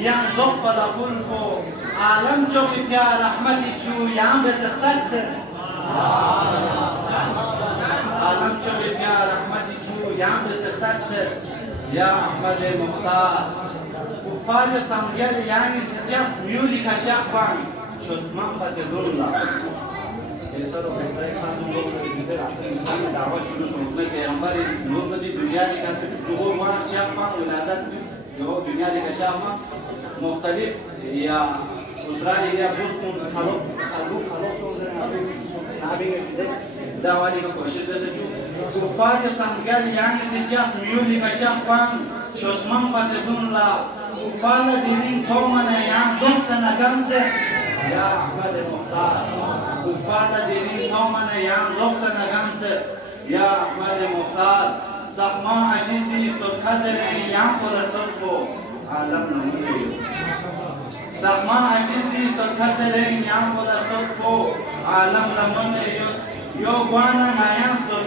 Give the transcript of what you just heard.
yang zok pada kulko alam jo pya rahmati chu yang besaktat se alam jo pya rahmati chu yang besaktat se ya Ahmad Mukhtar kufar samgel yani сейчас music ashaqban shosman patedunla ऐसा तो कहता है खान लोग इधर आते हैं इंसान में दावा शुरू होने के हमारे लोग बड़ी दुनिया का जो वहाँ शाफा विलादत जो दुनिया का शाफा मुख्तलिफ या दूसरा या बहुत खालो खालो खालो सोच रहे हैं नाबी में दावाली का कोशिश कर जो कुफार संगल यानी сейчас म्यूली का शाफा शोस्मान पाचेदुन ला कुफार दिनिन थोमने यहाँ दो सनगम से या अहमद मुख्तार कुफार दिनिन थोमने यहाँ दो सनगम से या अहमद मुख्तार ज़ख्मा अशीसी तो खज़ने यहाँ पर को आलम नहीं ज़ख्मा अशीसी तो खज़ने यहाँ पर को आलम नहीं यो गुआना नायां तो